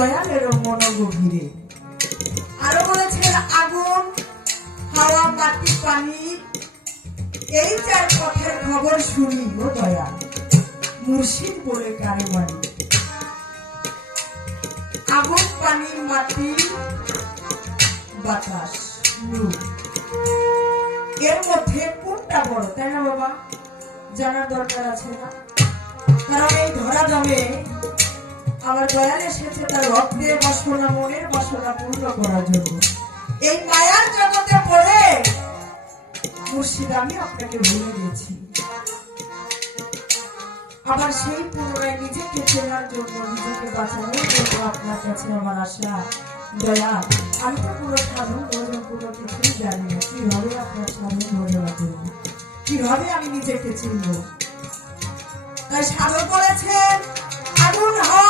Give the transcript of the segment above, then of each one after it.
দয়ালের মন গভীরে আরও বলেছেন, আগুন, হাওয়া, মাটি, পানি, এই চার পথের খবর শুনি ও দয়া মুর্শিদ বলে কারে মানি আগুন, পানি, মাটি, বাতাস এর মধ্যে কোনটা বড়, তাই না বাবা? জানার দরকার আছে না? কারণ এই ধরা দামে আমার দয়াল এসেছে তার রক্তের বাসনা, মনের বাসনা পূর্ণ করার জন্য। এই মায়ার জগতে পড়ে মুর্শিদ, আমি আপনাকে ভুলে গেছি আবার সেই পুনরায় নিজেকে চেনার জন্য, নিজেকে বাঁচানোর জন্য আপনার কাছে আমার আশা। দয়া, আমি তো পুরো সাধন ভোজন পুরো কিছুই জানি না। কীভাবে আপনার সাধন ভোজনা করব? কীভাবে আমি নিজেকে চিনব? তাই সাধন বলেছেন, আগুন হাওয়া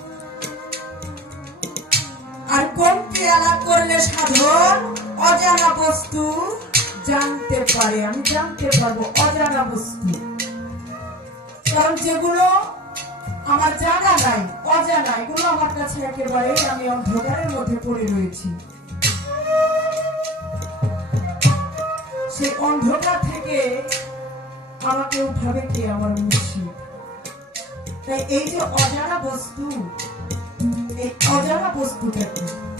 কোন করলে সাধন, অজানা বস্তু জানতে পারে। আমি জানতে পারব অজানা বস্তু। কারণ যেগুলো আমার জানা নাই, অজানা, এগুলো আমার কাছে একেবারে আমি অন্ধকারের মধ্যে পড়ে রয়েছি। সেই অন্ধকার থেকে আমাকে উঠাবে কে আমার মুর্শিদ। তাই এই যে অজানা বস্তু, এই অজানা বস্তুটা কি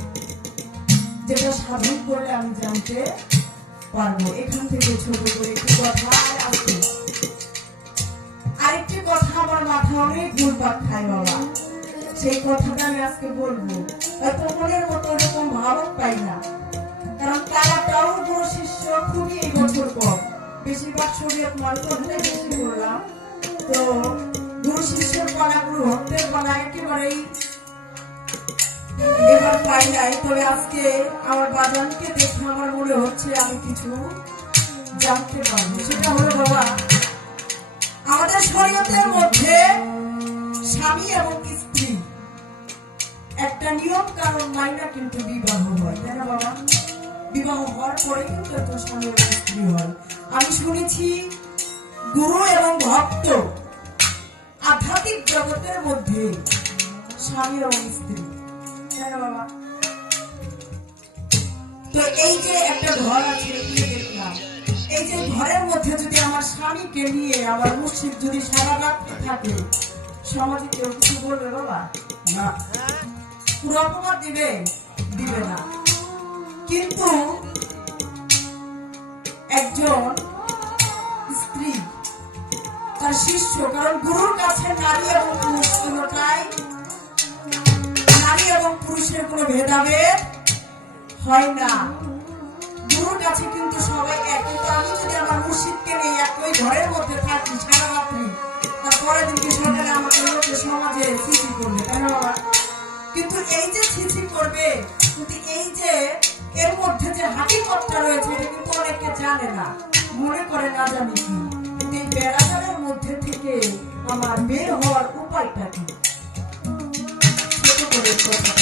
যেটা সাধন করলে আমি জানতে পারব। এখান থেকে ছোট করে একটি কথা আর আসবে আরেকটি কথা আমার মাথা অনেক ঘুরপাক খায় বাবা। সেই কথাটা আমি আজকে বলব। হয়তো মনের মতো ওরকম ভাবক পাই না। কারণ তারা তাও গুরু শিষ্য, খুবই এই বছর কম। বেশিরভাগ শরীয়ত মালকনে বেশি করলাম তো গুরু শিষ্যের পানা গুরু ভক্তের পানা একেবারেই এবার পাই নাই, তবে আজকে আমার বাজানকে দেখে আমার মনে হচ্ছে আমি কিছু জানতে পারব। সেটা হলো, বাবা, আমাদের শরীয়তের মধ্যে স্বামী এবং স্ত্রী একটা নিয়ম কারণ মাইনা কিন্তু বিবাহ হয়, তাই না, বাবা? বিবাহ হওয়ার পরে কিন্তু একটা স্বামী এবং স্ত্রী হয়। আমি শুনেছি গুরু এবং ভক্ত আধ্যাত্মিক জগতের মধ্যে স্বামী এবং স্ত্রী। তো এই যে একটা ঘর আছে এই যে ঘরের মধ্যে যদি আমার স্বামীকে নিয়ে আমার যদি সারা থাকে, সমাজে কেউ কিছু বলবে বাবা? না। পুরো অপবাদ দিবে? দিবে না। কিন্তু একজন স্ত্রী, তার শিষ্য, কারণ গুরুর কাছে নারী এবং পুরুষ পুরুষের কোনো ভেদাভেদ হয় না। গুরুর কাছে কিন্তু সবাই এক কিন্তু আমি যদি আমার মুর্শিদকে নিয়ে একই ঘরের মধ্যে থাকি সারা রাত্রি সকালে আমাকে ছিচি করবে, তাই না বাবা? কিন্তু এই যে ছিচি করবে, কিন্তু এই যে এর মধ্যে যে হাকিকতটা রয়েছে, এটা কিন্তু অনেকে জানে না, মনে করে না জানি কি। কিন্তু এই বেড়াজালের মধ্যে থেকে আমার বের হওয়ার উপায়টা কি? কথাটা